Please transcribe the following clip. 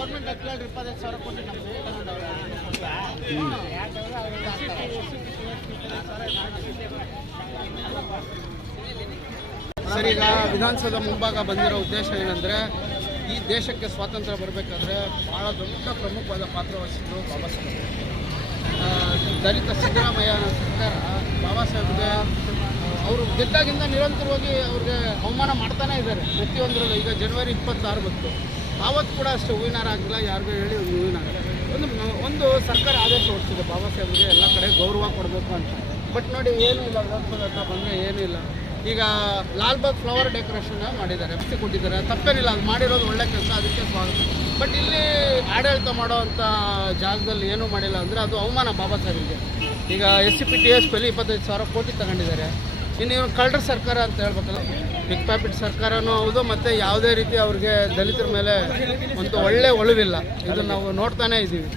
Government ಹತ್ತು ಇಪ್ಪತ್ತೈದು ಸಾವಿರ ಕೊಟ್ಟು ಸರ್, ಈಗ ವಿಧಾನಸೌಧ ಮುಂಭಾಗ ಬಂದಿರೋ ಉದ್ದೇಶ ಏನಂದರೆ, ಈ ದೇಶಕ್ಕೆ ಸ್ವಾತಂತ್ರ್ಯ ಬರಬೇಕಾದ್ರೆ ಭಾಳ ದೊಡ್ಡ ಪ್ರಮುಖವಾದ ಪಾತ್ರ ವಹಿಸಿದ್ರು ಬಾಬಾ ಸಾಹೇಬ್. ದಲಿತ ಸಿದ್ದರಾಮಯ್ಯ ಸರ್ಕಾರ ಬಾಬಾ ಸಾಹೇಬ್ಗೆ, ಅವರು ಗೆದ್ದಾಗಿಂದ ನಿರಂತರವಾಗಿ ಅವ್ರಿಗೆ ಅವಮಾನ ಮಾಡ್ತಾನೆ ಇದ್ದಾರೆ. ಪ್ರತಿಯೊಂದರಲ್ಲೂ ಈಗ ಜನವರಿ ಇಪ್ಪತ್ತಾರು ಬಂತು. ಆವತ್ತು ಕೂಡ ಅಷ್ಟು ಹೂವಿನಾರ ಆಗಿಲ್ಲ, ಯಾರಿಗೂ ಹೇಳಿ ಒಂದು ಹೂವಿನಾರ ಒಂದು ಒಂದು ಸರ್ಕಾರ ಆದೇಶ ಹೊರಡಿಸಿದೆ ಬಾಬಾ ಸಾಹೇಬ್ಗೆ ಎಲ್ಲ ಕಡೆ ಗೌರವ ಕೊಡಬೇಕು ಅಂತ. ಬಟ್ ನೋಡಿ ಏನೂ ಇಲ್ಲ, ಲೋಕಸಭೆ ಹತ್ರ ಬಂದರೆ ಏನೂ ಇಲ್ಲ. ಈಗ ಲಾಲ್ಬಾಗ್ ಫ್ಲವರ್ ಡೆಕೋರೇಷನ್ ಮಾಡಿದ್ದಾರೆ ಹಸಿ ಕೊಟ್ಟಿದ್ದಾರೆ. ತಪ್ಪೇನಿಲ್ಲ, ಅದು ಮಾಡಿರೋದು ಒಳ್ಳೆ ಕೆಲಸ, ಅದಕ್ಕೆ ಸ್ವಾಗತ. ಬಟ್ ಇಲ್ಲಿ ಆಡಳಿತ ಮಾಡೋವಂಥ ಜಾಗದಲ್ಲಿ ಏನೂ ಮಾಡಿಲ್ಲ ಅಂದರೆ ಅದು ಅವಮಾನ ಬಾಬಾ ಸಾಹೇಬ್ಗೆ ಈಗ S C P T S ಪಲ್ಲಿ ಇಪ್ಪತ್ತೈದು ಸಾವಿರ ಕೋಟಿ ತಗೊಂಡಿದ್ದಾರೆ. ಇನ್ನು ಇವರು ಕಳ್ಳರ ಸರ್ಕಾರ ಅಂತ ಹೇಳ್ಬೇಕಲ್ಲ. ಬಿಗ್ ಪ್ಯಾಪಿಟ್ ಸರ್ಕಾರನೂ ಹೌದು, ಮತ್ತು ಯಾವುದೇ ರೀತಿ ಅವ್ರಿಗೆ ದಲಿತರ ಮೇಲೆ ಒಂದು ಒಳ್ಳೆ ಒಳವಿಲ್ಲ. ಇದನ್ನು ನಾವು ನೋಡ್ತಾನೇ ಇದ್ದೀವಿ.